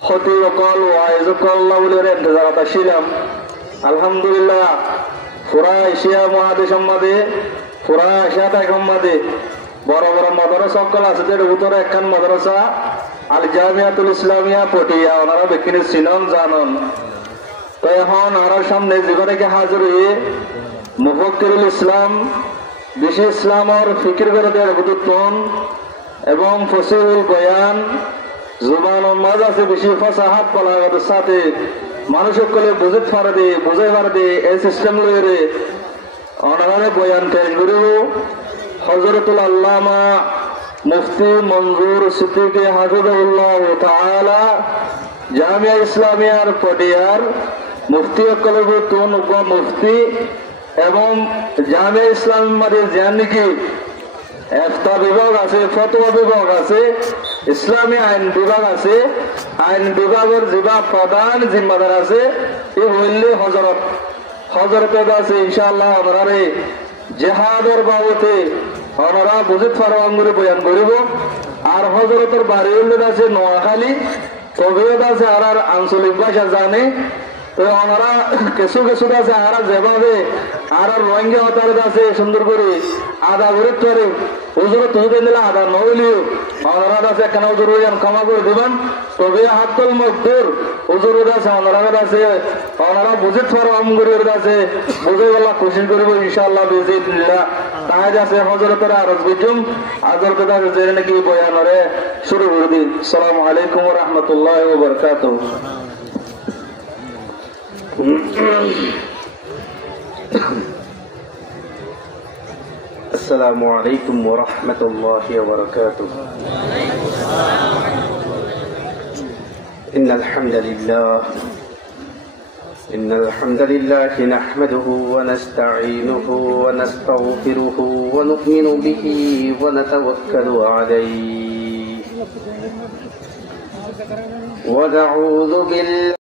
খতিবকল ওয়াইজকল্লাউলের ইন্তজারত ছিলাম। আলহামদুলিল্লাহ পুরা এশিয়া মহাদেশের মধ্যে পুরা এশিয়া টাইমের মধ্যে বড় বড় মাদ্রাসা সকল আছে, এর ভিতরে একখান মাদ্রাসা আল জামিয়াতুল ইসলামিয়া পটিয়া, ওনারা বেকিনি চিনন জানন। তো এখন আর সামনে জীবনে হাজির হয়ে মুফাক্কিরুল ইসলাম বিশ্ব ইসলামর ফিকির করে দেওয়ার বুতুন এবং ফসিহুল বয়ান জুবান মাঝ আছে বেশি ফসাহাত বলাগতের সাথে মানুষের কলে বুঝতে পারে দে বুঝাই পারে দে এই সিস্টেম লইরে অনারে বয়ান পেশ করিব হযরতুল আল্লামা মুফতি মনজুর সিদ্দিকী হাফিজাহুল্লাহ তাআলা জামিয়া ইসলামিয়ার পটিয়ার মুফতি কলবুতুন উপ মুফতি এবং জামিয়া ইসলামিয়ার মধ্যে জানিকি একটা বিভাগ আছে, ফতোয়া বিভাগ আছে, ইসলামী আইন বিভাগ আছে। আইন বিভাগের যেবা প্রধান জিম্মাদার আছে এই হইলে হজরত আছে। ইনশাআল্লাহ ওনারে জেহাদের বাবতে ওনারা বুঝিত ফারওয়ান করে বয়ান করিব। আর হজরতের বাড়ি হইলে আছে নোয়াখালী, তবিয়ত আছে আর আঞ্চলিক ভাষা জানে। তো ওনারা কিছু কিছু আছে আর যেভাবে আর রোহিঙ্গা হতার আছে সুন্দর করে আদা গরিব করে হুজুর তুই দিলে আদা নইলিও ওনারা আছে কেন হুজুর ক্ষমা করে দিবেন। তবে হাতল মকদুর হুজুর আছে ওনারা আছে, ওনারা বুঝিত ফারওয়ান করে আছে বুঝে বলা কোশিশ করবো ইনশাআল্লাহ বিজিনিল্লাহ। তাই আছে হযরতের আরজ বিজুম হযরত আছে যে নাকি বয়ানরে শুরু করে দিই। আসসালামু আলাইকুম ওয়া রাহমাতুল্লাহি ওয়া বারাকাতুহু। السلام عليكم ورحمة الله وبركاته. إن الحمد لله نحمده ونستعينه ونستغفره ونؤمن به ونتوكل عليه ونعوذ بالله